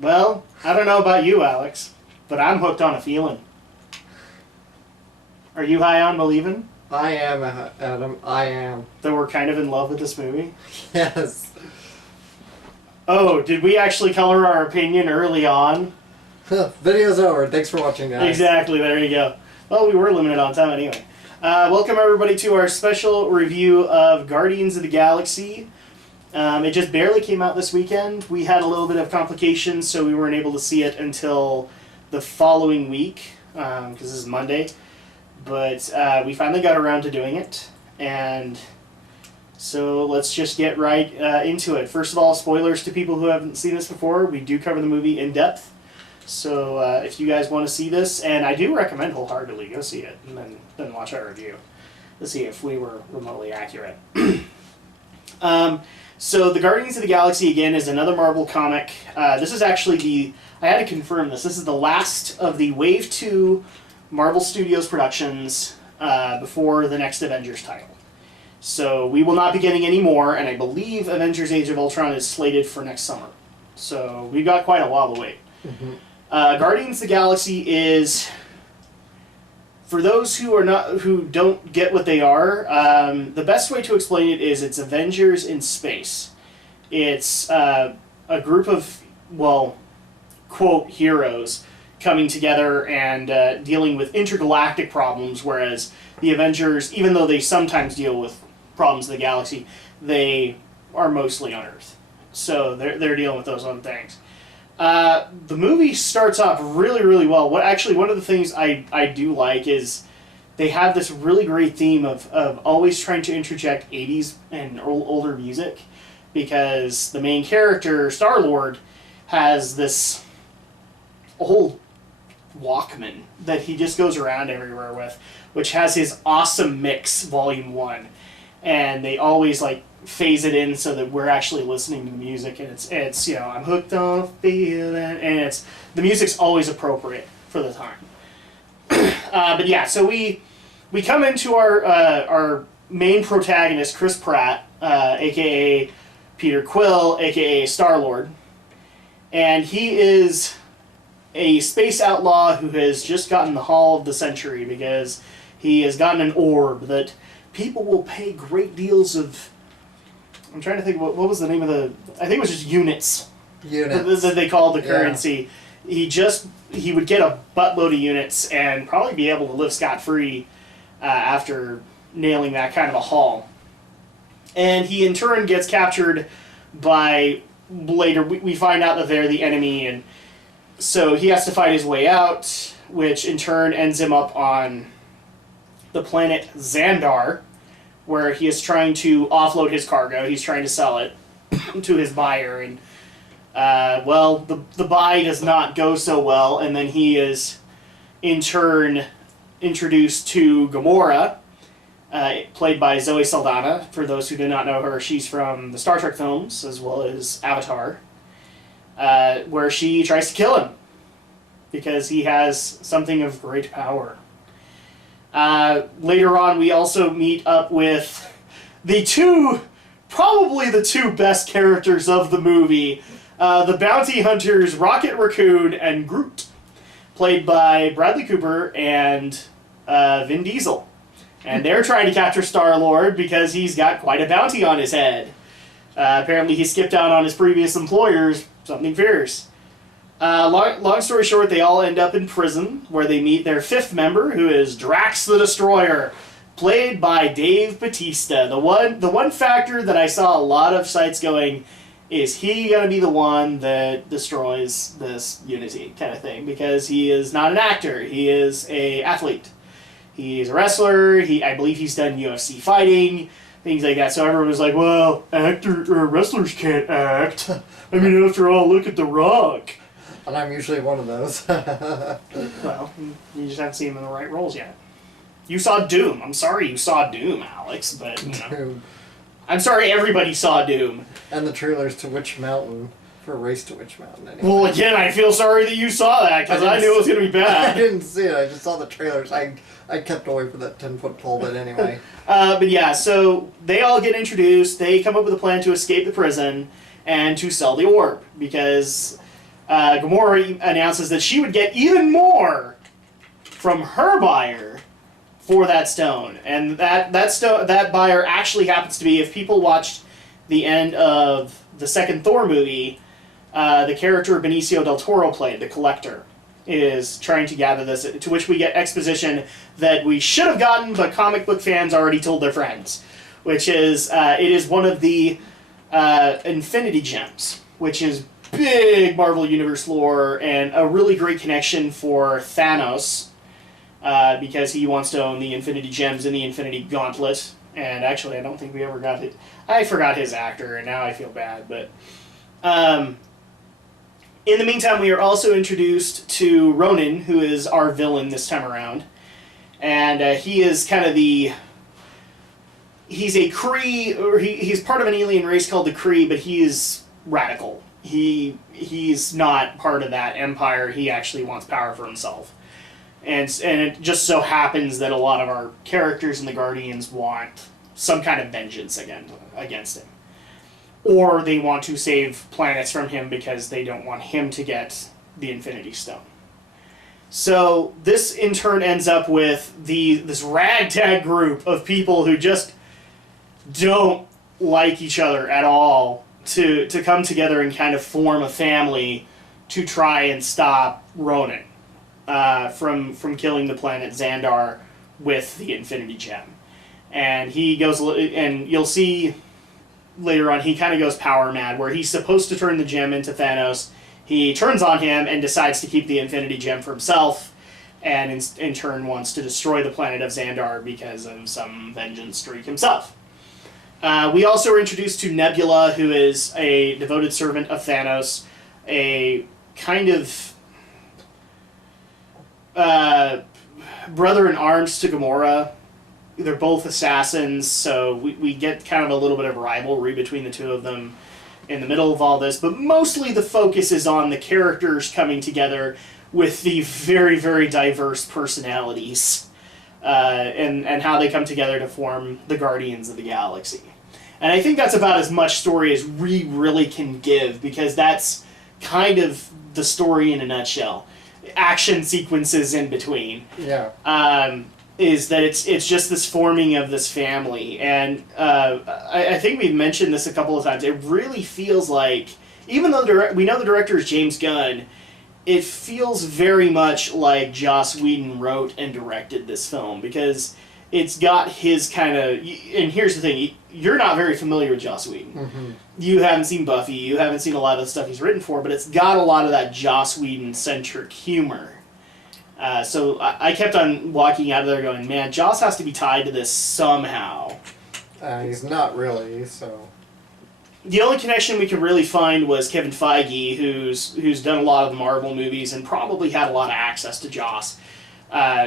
Well, I don't know about you, Alex, but I'm hooked on a feeling. Are you high on believing I am, Adam. I am. that we're kind of in love with this movie? Yes. Oh, did we actually color our opinion early on? Video's over. Thanks for watching, guys. Exactly, there you go. Well, we were limited on time anyway. Welcome everybody to our special review of Guardians of the Galaxy. It just barely came out this weekend. We had a little bit of complications, so we weren't able to see it until the following week, because this is Monday. But we finally got around to doing it, and so let's just get right into it. First of all, spoilers to people who haven't seen this before. We do cover the movie in depth, so if you guys want to see this, and I do recommend wholeheartedly go see it, and then watch our review to see if we were remotely accurate. So the Guardians of the Galaxy, again, is another Marvel comic. This is actually I had to confirm this is the last of the Wave 2 Marvel Studios productions before the next Avengers title. So we will not be getting any more, and I believe Avengers Age of Ultron is slated for next summer. So we've got quite a while to wait. Mm-hmm. Guardians of the Galaxy is, for those who don't get what they are, the best way to explain it is it's Avengers in space. It's a group of, well, quote, heroes coming together and dealing with intergalactic problems, whereas the Avengers, even though they sometimes deal with problems of the galaxy, they are mostly on Earth. So they're dealing with those other things. The movie starts off really, really well. One of the things I do like is they have this really great theme of always trying to interject 80s and older music, because the main character, Star-Lord, has this old Walkman that he just goes around everywhere with, which has his Awesome Mix Volume 1. And they always like phase it in so that we're actually listening to the music, and it's I'm hooked on a feeling, and the music's always appropriate for the time. But yeah, so we come into our main protagonist, Chris Pratt, aka Peter Quill, aka Star-Lord, and he is a space outlaw who has just gotten the Haul of the Century because he has gotten an orb that people will pay great deals of. I'm trying to think, what was the name of the... I think it was just units. Units. That they called the currency. Yeah. He would get a buttload of units and probably be able to live scot-free after nailing that kind of a haul. And he in turn gets captured by... Later, we find out that they're the enemy, and so he has to fight his way out, which in turn ends him up on the planet Xandar, where he is trying to offload his cargo. He's trying to sell it to his buyer, and the buy does not go so well, and then he is in turn introduced to Gamora, played by Zoe Saldana. For those who do not know her, she's from the Star Trek films as well as Avatar, where she tries to kill him because he has something of great power. Later on, we also meet up with probably the two best characters of the movie, the bounty hunters Rocket Raccoon and Groot, played by Bradley Cooper and Vin Diesel. And they're trying to capture Star-Lord because he's got quite a bounty on his head. Apparently he skipped out on his previous employers, something fierce. Long story short, they all end up in prison, where they meet their fifth member, who is Drax the Destroyer, played by Dave Bautista. The one factor that I saw a lot of sites going, is he going to be the one that destroys this unity kind of thing? Because he is not an actor, he is an athlete. He's a wrestler, I believe he's done UFC fighting, things like that. So everyone was like, well, wrestlers can't act. I mean, after all, look at The Rock. And I'm usually one of those. Well, you just haven't seen him in the right roles yet. You saw Doom. I'm sorry you saw Doom, Alex, but, Doom. I'm sorry everybody saw Doom. And the trailers to Witch Mountain, for Race to Witch Mountain, anyway. Well, again, I feel sorry that you saw that, because I knew it was going to be bad. I didn't see it, I just saw the trailers. I kept away from that 10-foot pole, but anyway. But yeah, so they all get introduced, they come up with a plan to escape the prison, and to sell the orb, because Gamora announces that she would get even more from her buyer for that stone, and that buyer actually happens to be, if people watched the end of the second Thor movie, the character Benicio del Toro played, the Collector, is trying to gather this, to which we get exposition that we should have gotten, but comic book fans already told their friends, which is, it is one of the Infinity Gems, which is big Marvel Universe lore, and a really great connection for Thanos, because he wants to own the Infinity Gems and the Infinity Gauntlet. And actually, I don't think we ever got it. I forgot his actor, and now I feel bad. But in the meantime, we are also introduced to Ronan, who is our villain this time around. And he is kind of the... He's a Kree, or he's part of an alien race called the Kree, but he is radical. He's not part of that empire. He actually wants power for himself. And it just so happens that a lot of our characters in the Guardians want some kind of vengeance against him. Or they want to save planets from him because they don't want him to get the Infinity Stone. So this in turn ends up with this ragtag group of people who just don't like each other at all to come together and kind of form a family to try and stop Ronan from killing the planet Xandar with the Infinity Gem. And he goes, and you'll see later on, he kind of goes power mad, where he's supposed to turn the gem into Thanos. He turns on him and decides to keep the Infinity Gem for himself, and in turn wants to destroy the planet of Xandar because of some vengeance streak himself. We also are introduced to Nebula, who is a devoted servant of Thanos, a kind of brother in arms to Gamora. They're both assassins, so we get kind of a little bit of rivalry between the two of them in the middle of all this, but mostly the focus is on the characters coming together with the very, very diverse personalities, and how they come together to form the Guardians of the Galaxy. And I think that's about as much story as we really can give, because that's kind of the story in a nutshell. Action sequences in between. Yeah. Is that it's just this forming of this family. And I think we've mentioned this a couple of times. It really feels like, even though we know the director is James Gunn, it feels very much like Joss Whedon wrote and directed this film, because it's got his kind of... And here's the thing, you're not very familiar with Joss Whedon. Mm-hmm. You haven't seen Buffy, you haven't seen a lot of the stuff he's written for, but it's got a lot of that Joss Whedon-centric humor. So I kept on walking out of there going, man, Joss has to be tied to this somehow. He's not really, so... The only connection we could really find was Kevin Feige, who's done a lot of the Marvel movies and probably had a lot of access to Joss.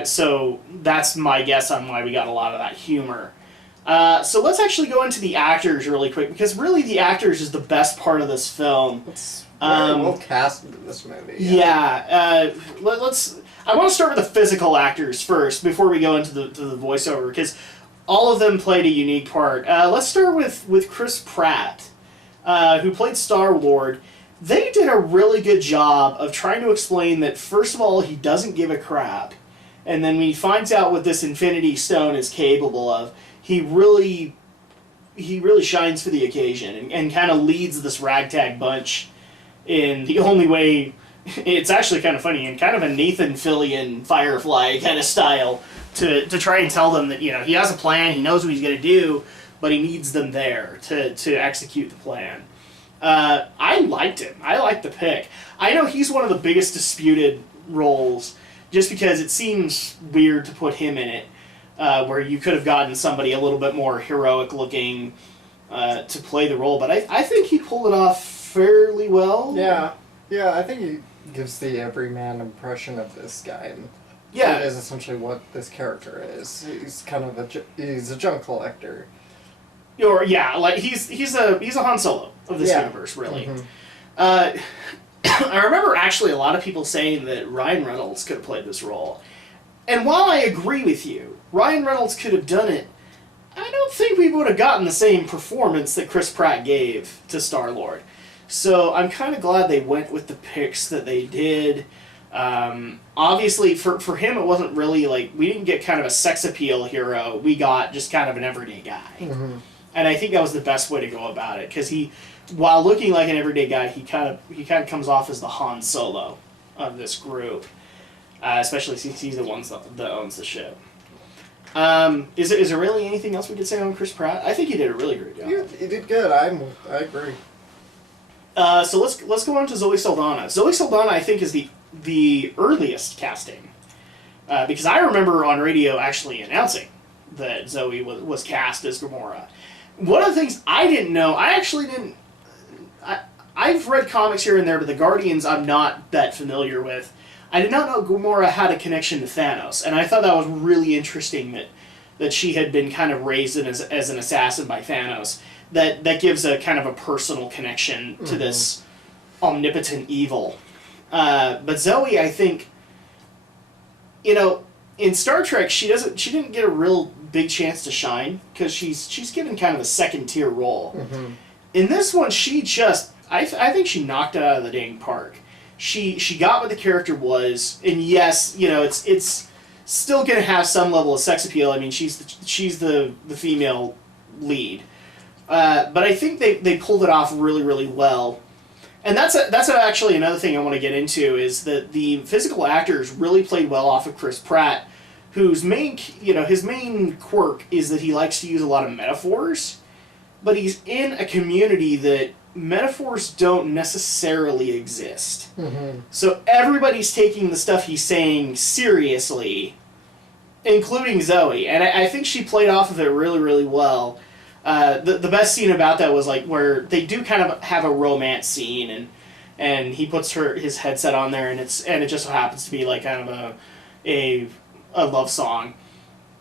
So that's my guess on why we got a lot of that humor. So let's actually go into the actors really quick, because really the actors is the best part of this film. It's very well cast in this movie. Yeah. Let's... I want to start with the physical actors first before we go into the voiceover, because all of them played a unique part. Let's start with Chris Pratt, who played Star-Lord. They did a really good job of trying to explain that, first of all, he doesn't give a crap, and then when he finds out what this Infinity Stone is capable of, he really shines for the occasion and kind of leads this ragtag bunch in the only way... It's actually kind of funny, in kind of a Nathan Fillion Firefly kind of style, to try and tell them that, you know, he has a plan, he knows what he's going to do, but he needs them there to execute the plan. I liked him. I liked the pick. I know he's one of the biggest disputed roles, just because it seems weird to put him in it, where you could have gotten somebody a little bit more heroic looking to play the role, but I think he pulled it off fairly well. Yeah, I think he gives the everyman impression of this guy. And yeah, that is essentially what this character is. He's kind of he's a junk collector. Or yeah, like he's a Han Solo of this universe, really. Mm-hmm. I remember actually a lot of people saying that Ryan Reynolds could have played this role, and while I agree with you, Ryan Reynolds could have done it, I don't think we would have gotten the same performance that Chris Pratt gave to Star-Lord. So I'm kind of glad they went with the picks that they did. Obviously, for him, it wasn't really like, we didn't get kind of a sex appeal hero. We got just kind of an everyday guy. Mm-hmm. And I think that was the best way to go about it, because while looking like an everyday guy, he kind of comes off as the Han Solo of this group, especially since he's the one that owns the ship. Is there really anything else we could say on Chris Pratt? I think he did a really great job. He did good. I agree. So let's go on to Zoe Saldana. Zoe Saldana, I think, is the earliest casting, because I remember on radio actually announcing that Zoe was cast as Gamora. One of the things I didn't know, I've read comics here and there, but the Guardians I'm not that familiar with. I did not know Gamora had a connection to Thanos, and I thought that was really interesting that she had been kind of raised as an assassin by Thanos. That gives a kind of a personal connection to this omnipotent evil. But Zoe, I think, in Star Trek, she didn't get a real big chance to shine, because she's given kind of a second tier role. Mm-hmm. In this one, I think she knocked it out of the dang park. She got what the character was, and yes, it's still going to have some level of sex appeal. I mean, she's the female lead, but I think they pulled it off really, really well. And that's actually another thing I want to get into, is that the physical actors really played well off of Chris Pratt, whose his main quirk is that he likes to use a lot of metaphors, but he's in a community that metaphors don't necessarily exist. Mm-hmm. So everybody's taking the stuff he's saying seriously, including Zoe, and I think she played off of it really, really well. The best scene about that was like where they do kind of have a romance scene, and he puts his headset on there, and it just so happens to be like kind of a love song,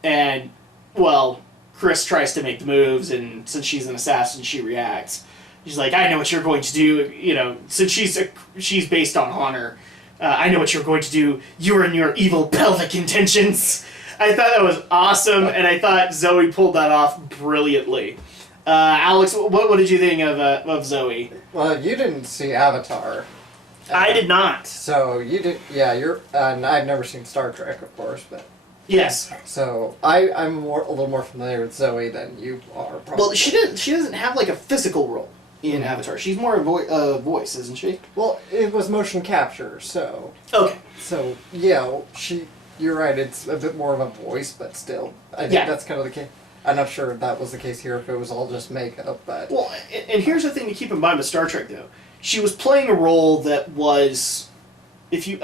and well, Chris tries to make the moves, and since she's an assassin, she reacts. She's like, I know what you're going to do, since she's based on honor. I know what you're going to do. You and your evil pelvic intentions. I thought that was awesome, and I thought Zoe pulled that off brilliantly. Alex, what did you think of Zoe? Well, you didn't see Avatar. I did not. So you did, yeah. And I've never seen Star Trek, of course, but yes. So I'm a little more familiar with Zoe than you are. Probably. Well, she doesn't have like a physical role in Avatar. She's more a voice, isn't she? Well, it was motion capture, so. Okay. So yeah, You're right. It's a bit more of a voice, but still, I think that's kind of the case. I'm not sure if that was the case here, if it was all just makeup, but... Well, and here's the thing to keep in mind with Star Trek, though. She was playing a role that was... If you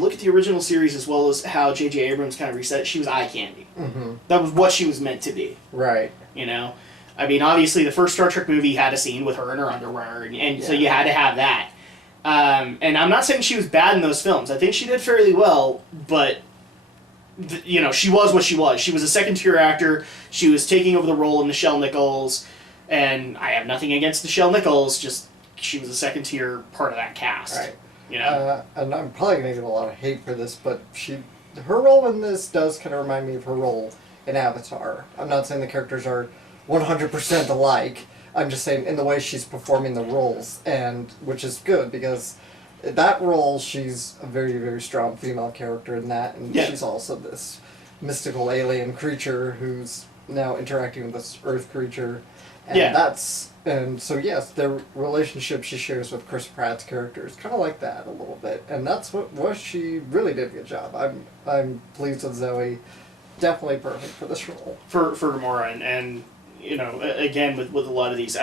look at the original series as well as how J.J. Abrams kind of reset it, she was eye candy. Mm-hmm. That was what she was meant to be. Right. I mean, obviously, the first Star Trek movie had a scene with her in her underwear, and so you had to have that. And I'm not saying she was bad in those films. I think she did fairly well, but... she was what she was. She was a second-tier actor. She was taking over the role of Nichelle Nichols, and I have nothing against Nichelle Nichols, just she was a second-tier part of that cast. Right. And I'm probably going to get a lot of hate for this, but her role in this does kind of remind me of her role in Avatar. I'm not saying the characters are 100% alike. I'm just saying in the way she's performing the roles, and which is good, because... that role, she's a very, very strong female character in that, and she's also this mystical alien creature who's now interacting with this Earth creature, and so yes, the relationship she shares with Chris Pratt's character is kind of like that a little bit, and that's what she really did a good job. I'm pleased with Zoe, definitely perfect for this role. For Gamora, and again with a lot of these,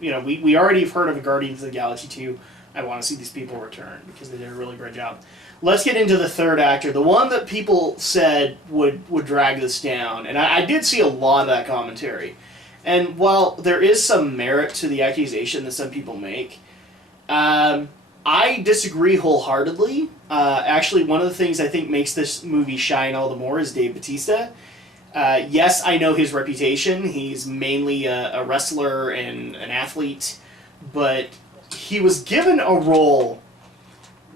we already have heard of Guardians of the Galaxy 2. I want to see these people return because they did a really great job. Let's get into the third actor, the one that people said would drag this down, and I did see a lot of that commentary. And while there is some merit to the accusation that some people make, I disagree wholeheartedly. Actually, one of the things I think makes this movie shine all the more is Dave Bautista. Yes, I know his reputation. He's mainly a wrestler and an athlete, but he was given a role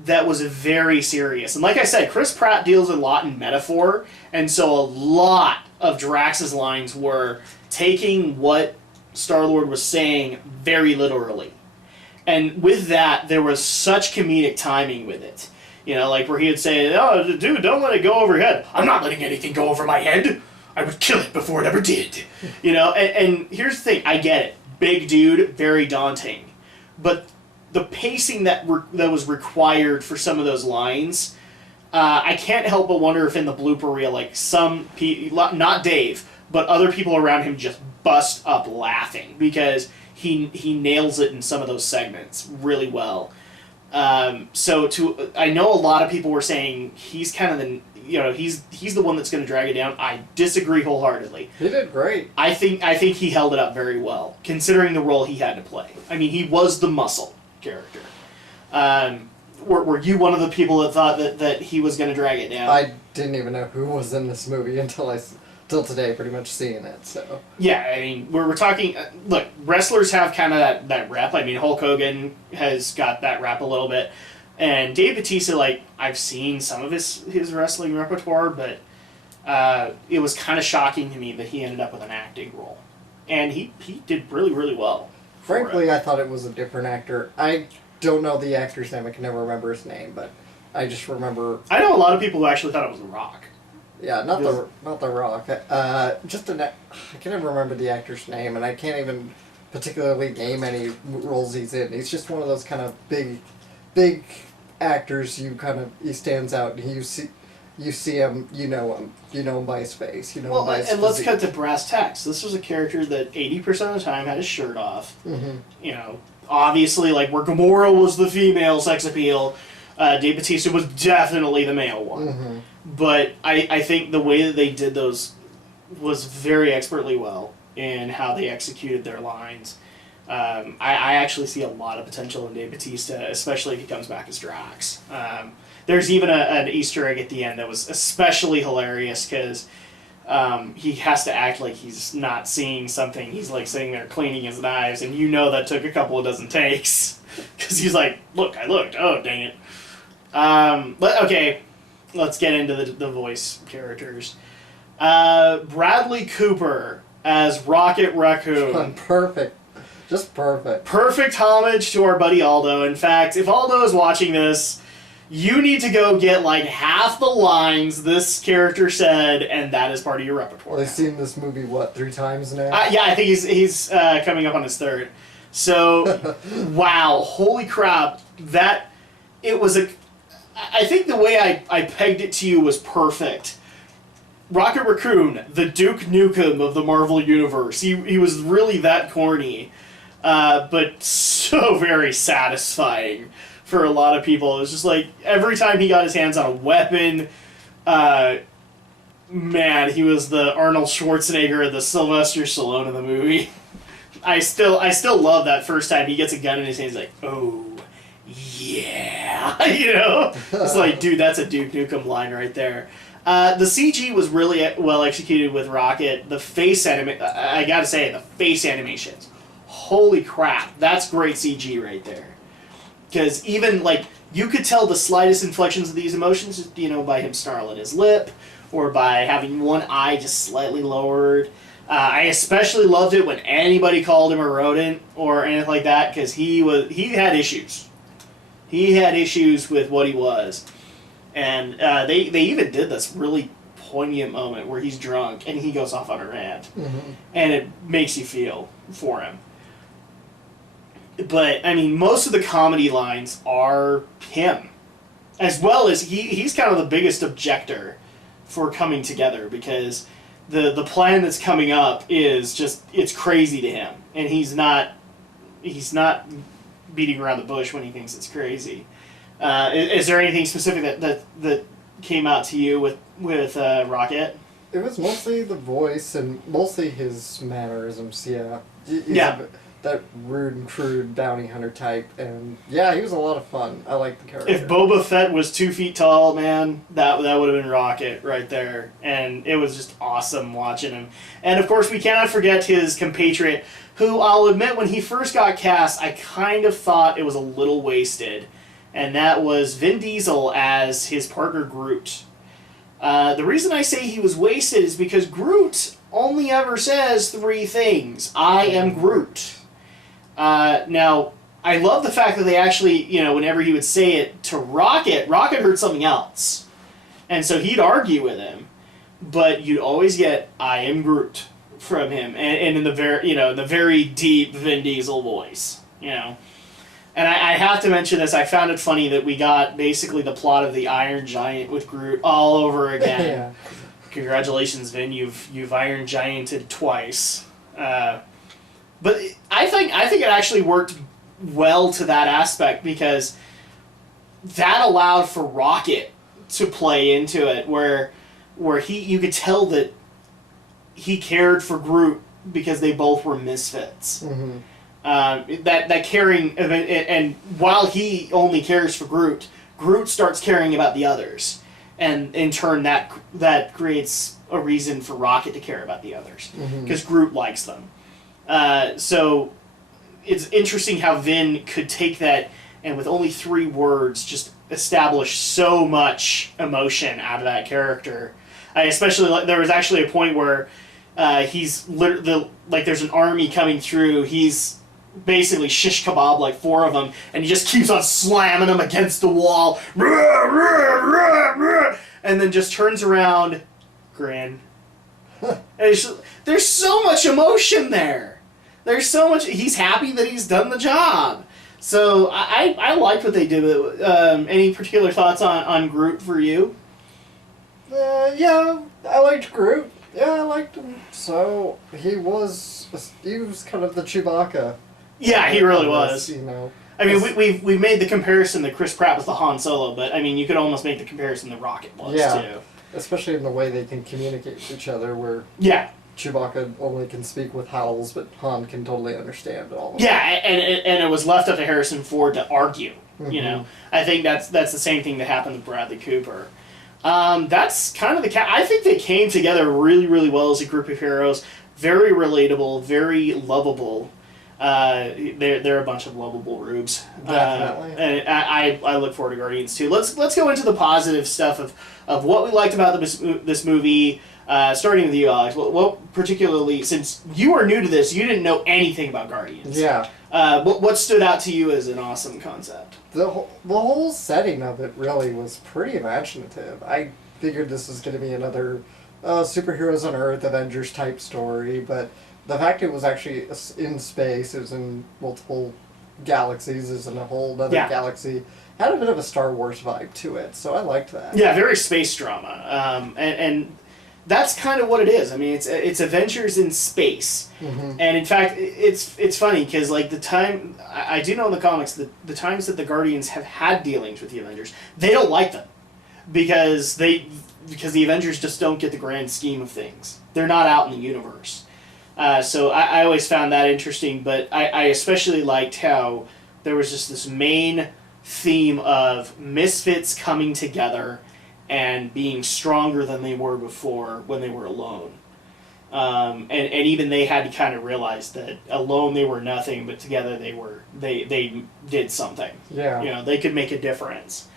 that was very serious. And like I said, Chris Pratt deals a lot in metaphor, and so a lot of Drax's lines were taking what Star-Lord was saying very literally. And with that, there was such comedic timing with it. You know, like where he would say, "Oh, dude, don't let it go over your head." "I'm not letting anything go over my head. I would kill it before it ever did." You know, and here's the thing. I get it. Big dude, very daunting. But the pacing that was required for some of those lines, I can't help but wonder if in the blooper reel, like some people, not Dave, but other people around him just bust up laughing because he nails it in some of those segments really well. I know a lot of people were saying he's kind of he's the one that's going to drag it down. I disagree wholeheartedly. He did great. I think he held it up very well considering the role he had to play. I mean, he was the muscle character. Were you one of the people that thought that he was going to drag it down? I didn't even know who was in this movie until today, pretty much seeing it. So yeah, I mean, we're talking. Look, wrestlers have kind of that rep. I mean, Hulk Hogan has got that rep a little bit, and Dave Bautista. Like, I've seen some of his wrestling repertoire, but it was kind of shocking to me that he ended up with an acting role, and he did really, really well. Frankly, I thought it was a different actor. I don't know the actor's name. I can never remember his name, but I just remember. I know a lot of people who actually thought it was The Rock. Yeah, not the Rock. I can't even remember the actor's name, and I can't even particularly name any roles he's in. He's just one of those kind of big actors. He stands out. You see him, you know him by his face, you know him by his and let's physique. cut to brass tacks. This was a character that 80% of the time had his shirt off. Mm-hmm. You know, obviously, like where Gamora was the female sex appeal, Dave Bautista was definitely the male one. Mm-hmm. But I think the way that they did those was very expertly well in how they executed their lines. I actually see a lot of potential in Dave Bautista, especially if he comes back as Drax. There's even an Easter egg at the end that was especially hilarious because he has to act like he's not seeing something. He's like sitting there cleaning his knives, and you know that took a couple of dozen takes because he's like, "Look, I looked. Oh, dang it." But okay, let's get into the voice characters. Bradley Cooper as Rocket Raccoon. Perfect. Just perfect. Perfect homage to our buddy Aldo. In fact, if Aldo is watching this, you need to go get like half the lines this character said, and that is part of your repertoire. Well, I've seen this movie, 3 times now? Yeah, I think he's coming up on his 3rd. So, wow, holy crap. I think the way I pegged it to you was perfect. Rocket Raccoon, the Duke Nukem of the Marvel Universe. He was really that corny, but so very satisfying for a lot of people. It was just like, every time he got his hands on a weapon, man, he was the Arnold Schwarzenegger of the Sylvester Stallone of the movie. I still love that first time he gets a gun in his hand, he's like, "Oh, yeah." You know? It's like, dude, that's a Duke Nukem line right there. The CG was really well executed with Rocket. The face I gotta say, the face animations. Holy crap, that's great CG right there. Because even, like, you could tell the slightest inflections of these emotions, you know, by him snarling his lip, or by having one eye just slightly lowered. I especially loved it when anybody called him a rodent or anything like that, because he had issues. He had issues with what he was. And they even did this really poignant moment where he's drunk and he goes off on a rant. Mm-hmm. And it makes you feel for him. But, I mean, most of the comedy lines are him. As well as he's kind of the biggest objector for coming together, because the plan that's coming up is just, it's crazy to him. And he's not beating around the bush when he thinks it's crazy. Is there anything specific that came out to you with Rocket? It was mostly the voice and mostly his mannerisms, yeah. Yeah. That rude and crude bounty hunter type, and yeah, he was a lot of fun. I like the character. If Boba Fett was 2 feet tall, man, that would have been Rocket right there. And it was just awesome watching him. And of course, we cannot forget his compatriot, who I'll admit, when he first got cast, I kind of thought it was a little wasted. And that was Vin Diesel as his partner Groot. The reason I say he was wasted is because Groot only ever says 3 things. "I am Groot." Now, I love the fact that they actually, whenever he would say it to Rocket, Rocket heard something else. And so he'd argue with him, but you'd always get "I am Groot" from him, and in the very deep Vin Diesel voice, And I have to mention this. I found it funny that we got basically the plot of the Iron Giant with Groot all over again. Yeah. Congratulations, Vin. You've Iron Gianted twice. But I think it actually worked well to that aspect, because that allowed for Rocket to play into it, where you could tell that he cared for Groot because they both were misfits. Mm-hmm. That caring, and while he only cares for Groot, Groot starts caring about the others, and in turn that creates a reason for Rocket to care about the others, because Groot likes them. So it's interesting how Vin could take that and with only 3 words just establish so much emotion out of that character. There was actually a point where he's there's an army coming through. He's basically shish kebab like 4 of them, and he just keeps on slamming them against the wall, and then just turns around, grin. There's so much emotion there. There's so much. He's happy that he's done the job. So I liked what they did with it. Any particular thoughts on Groot for you? Yeah, I liked Groot. Yeah, I liked him. So he was kind of the Chewbacca. Yeah, he really was. I mean, we've made the comparison that Chris Pratt was the Han Solo, but I mean, you could almost make the comparison that Rocket was too. Especially in the way they can communicate with each other, where Chewbacca only can speak with howls, but Han can totally understand all of it. Yeah, and it was left up to Harrison Ford to argue. I think that's the same thing that happened with Bradley Cooper. That's kind of I think they came together really, really well as a group of heroes. Very relatable, very lovable. They're a bunch of lovable rubes. Definitely. And I look forward to Guardians too. Let's go into the positive stuff of what we liked about this movie. Starting with you, Alex. What particularly, since you are new to this, you didn't know anything about Guardians. Yeah. What stood out to you as an awesome concept? The whole setting of it really was pretty imaginative. I figured this was going to be another superheroes on Earth, Avengers type story, but the fact it was actually in space, it was in multiple galaxies, it was in a whole other galaxy, had a bit of a Star Wars vibe to it, so I liked that. Yeah, very space drama. And that's kind of what it is. I mean, it's Avengers in space, and in fact, it's funny because like the time I do know in the comics that the times that the Guardians have had dealings with the Avengers, they don't like them because the Avengers just don't get the grand scheme of things. They're not out in the universe. So I always found that interesting, but I especially liked how there was just this main theme of misfits coming together and being stronger than they were before when they were alone. And even they had to kind of realize that alone they were nothing, but together they did something. Yeah. They could make a difference.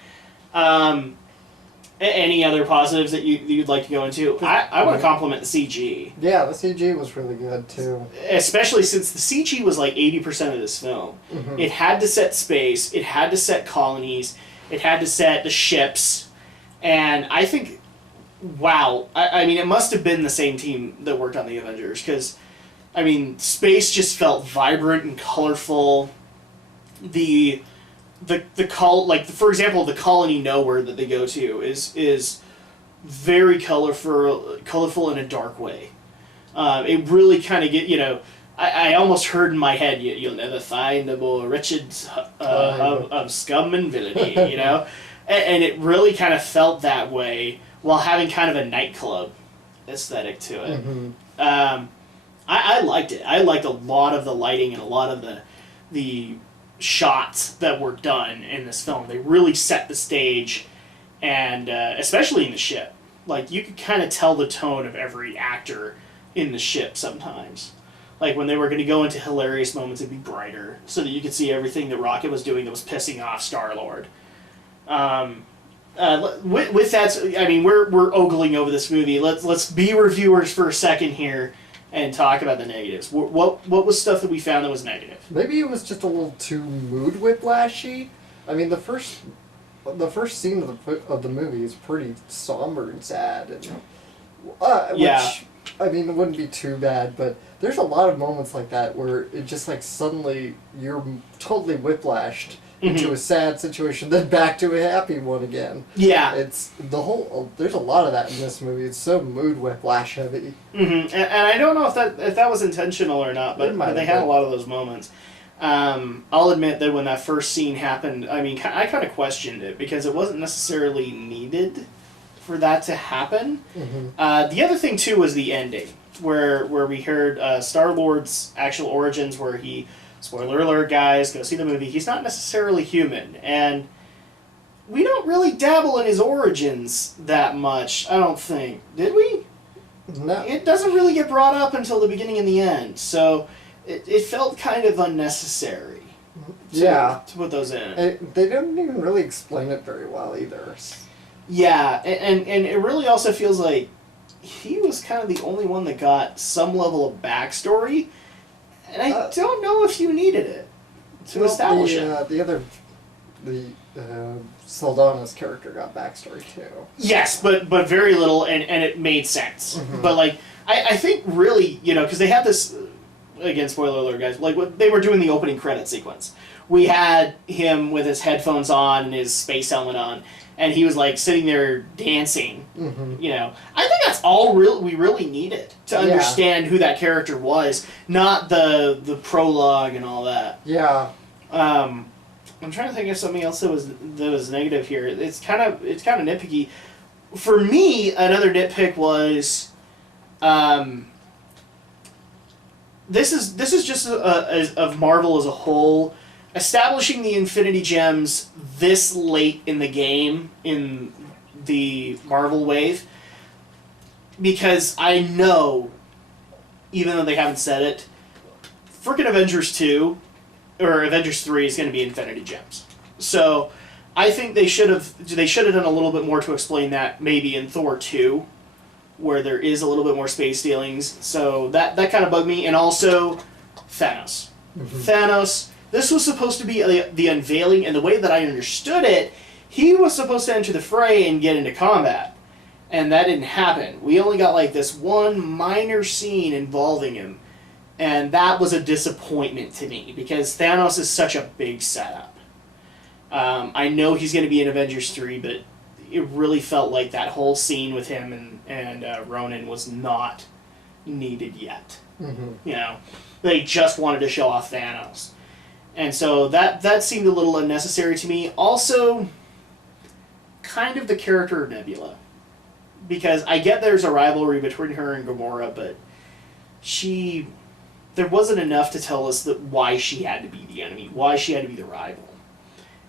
Any other positives that you'd like to go into? I want to compliment the CG. Yeah, the CG was really good too. Especially since the CG was like 80% of this film. It had to set space, it had to set colonies, it had to set the ships. And I think, wow, I mean, it must have been the same team that worked on the Avengers, because, I mean, space just felt vibrant and colorful. For example, the colony Nowhere that they go to is very colorful in a dark way. It really kind of I almost heard in my head, you'll never find a more wretched of scum and villainy, And it really kind of felt that way while having kind of a nightclub aesthetic to it. I liked it. I liked a lot of the lighting and a lot of the shots that were done in this film. They really set the stage, and especially in the ship. Like, you could kind of tell the tone of every actor in the ship sometimes. Like, when they were going to go into hilarious moments, it'd be brighter, so that you could see everything that Rocket was doing that was pissing off Star-Lord. With that, I mean, we're ogling over this movie. Let's be reviewers for a second here, and talk about the negatives. What was stuff that we found that was negative? Maybe it was just a little too mood whiplashy. I mean, the first scene of the movie is pretty somber and sad, and which I mean, it wouldn't be too bad, but there's a lot of moments like that where it just like suddenly you're totally whiplashed into a sad situation, then back to a happy one again. Yeah, it's the whole. There's a lot of that in this movie. It's so mood whiplash heavy. And I don't know if that was intentional or not, but they had a lot of those moments. I'll admit that when that first scene happened, I mean, I kind of questioned it because it wasn't necessarily needed for that to happen. The other thing too was the ending, where we heard Star-Lord's actual origins, where he. Spoiler alert, guys, go see the movie. He's not necessarily human, and we don't really dabble in his origins that much, I don't think. Did we? No. It doesn't really get brought up until the beginning and the end, so it felt kind of unnecessary to put those in. They didn't even really explain it very well either. Yeah, and it really also feels like he was kind of the only one that got some level of backstory. And I don't know if you needed it to establish it. The Saldana's character got backstory too. Yes, but very little, and it made sense. But like, I think really, because they had this, again, spoiler alert, guys. Like, what they were doing the opening credit sequence. We had him with his headphones on and his space helmet on, and he was like sitting there dancing. I think that's all we really needed to understand who that character was, not the prologue and all that. Yeah. I'm trying to think of something else that was negative here. It's kind of nitpicky. For me, another nitpick was, this is just of Marvel as a whole. Establishing the Infinity Gems this late in the game, in the Marvel wave, because I know, even though they haven't said it, frickin' Avengers 2, or Avengers 3 is going to be Infinity Gems. So, I think they should have done a little bit more to explain that, maybe in Thor 2, where there is a little bit more space dealings. So, that kind of bugged me. And also, Thanos. Thanos... This was supposed to be the unveiling, and the way that I understood it, he was supposed to enter the fray and get into combat. And that didn't happen. We only got like this one minor scene involving him. And that was a disappointment to me, because Thanos is such a big setup. I know he's going to be in Avengers 3, but it really felt like that whole scene with him and Ronan was not needed yet. They just wanted to show off Thanos. And so that seemed a little unnecessary to me. Also, kind of the character of Nebula. Because I get there's a rivalry between her and Gamora, but there wasn't enough to tell us why she had to be the enemy, why she had to be the rival,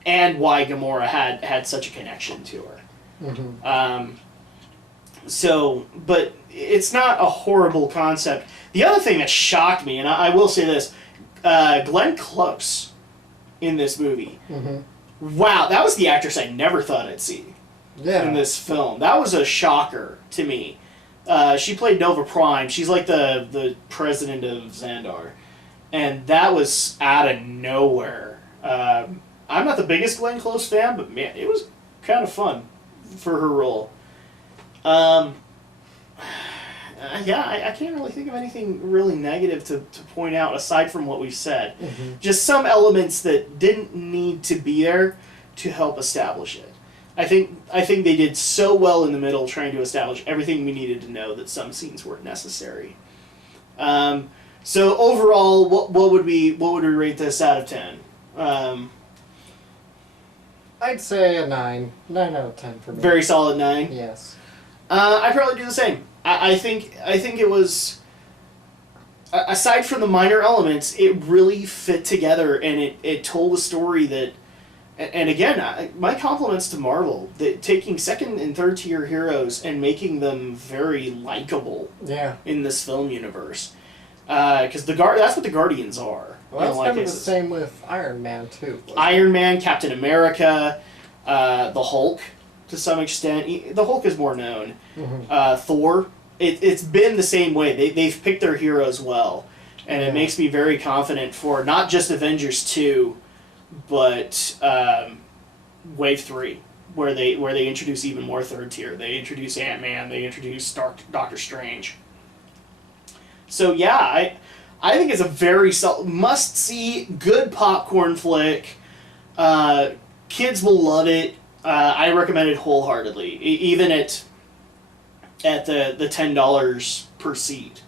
and why Gamora had such a connection to her. But it's not a horrible concept. The other thing that shocked me, and I will say this, Glenn Close in this movie. Wow, that was the actress I never thought I'd see in this film. That was a shocker to me. She played Nova Prime. She's like the president of Xandar. And that was out of nowhere. I'm not the biggest Glenn Close fan, but man, it was kind of fun for her role. I can't really think of anything really negative to point out aside from what we've said. Just some elements that didn't need to be there to help establish it. I think they did so well in the middle trying to establish everything we needed to know that some scenes weren't necessary. So overall, what would we rate this out of 10? I'd say a 9. 9 out of 10 for me. Very solid 9? Yes. I'd probably do the same. I think it was, aside from the minor elements, it really fit together, and it told a story that, and again, my compliments to Marvel, that taking second and third tier heroes and making them very likable in this film universe. Because that's what the Guardians are. Well, that's kind of the same with Iron Man, too. Iron Man, Captain America, the Hulk, to some extent. The Hulk is more known. Thor, it's been the same way. They've picked their heroes well, and it makes me very confident for not just Avengers 2, but Wave 3, where they introduce even more third tier. They introduce Ant-Man. They introduce Doctor Strange. So yeah, I think it's a very must-see, good popcorn flick. Kids will love it. I recommend it wholeheartedly, even at the $10 per seat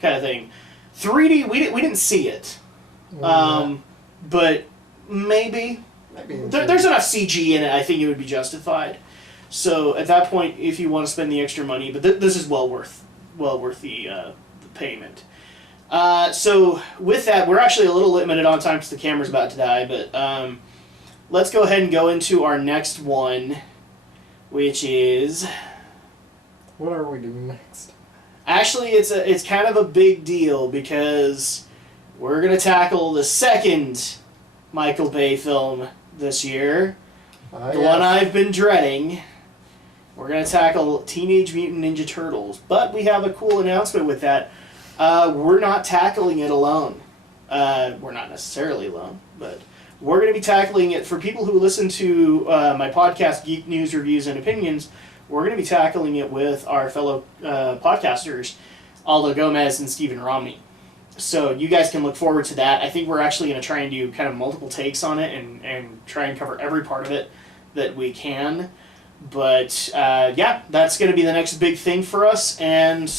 kind of thing. 3D, we didn't see it, but maybe there's enough CG in it. I think it would be justified. So at that point, if you want to spend the extra money, but this is well worth the payment. So with that, we're actually a little limited on time because the camera's about to die. But let's go ahead and go into our next one, which is. What are we doing next? Actually, it's kind of a big deal because we're gonna tackle the second Michael Bay film this year, the one I've been dreading. We're gonna tackle Teenage Mutant Ninja Turtles, but we have a cool announcement with that. We're not tackling it alone. We're not necessarily alone, but we're gonna be tackling it for people who listen to my podcast, Geek News Reviews and Opinions. We're going to be tackling it with our fellow podcasters, Aldo Gomez and Stephen Romney. So you guys can look forward to that. I think we're actually going to try and do kind of multiple takes on it and try and cover every part of it that we can. But yeah, that's going to be the next big thing for us. And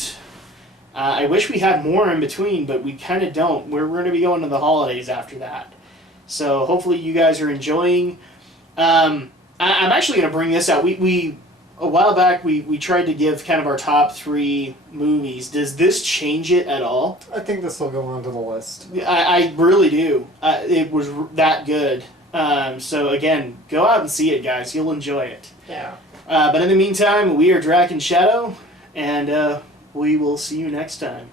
I wish we had more in between, but we kind of don't. We're going to be going to the holidays after that. So hopefully you guys are enjoying. I'm actually going to bring this out. We a while back, we tried to give kind of our top 3 movies. Does this change it at all? I think this will go onto the list. I really do. It was that good. So again, go out and see it, guys. You'll enjoy it. Yeah. But in the meantime, we are Drak and Shadow, and we will see you next time.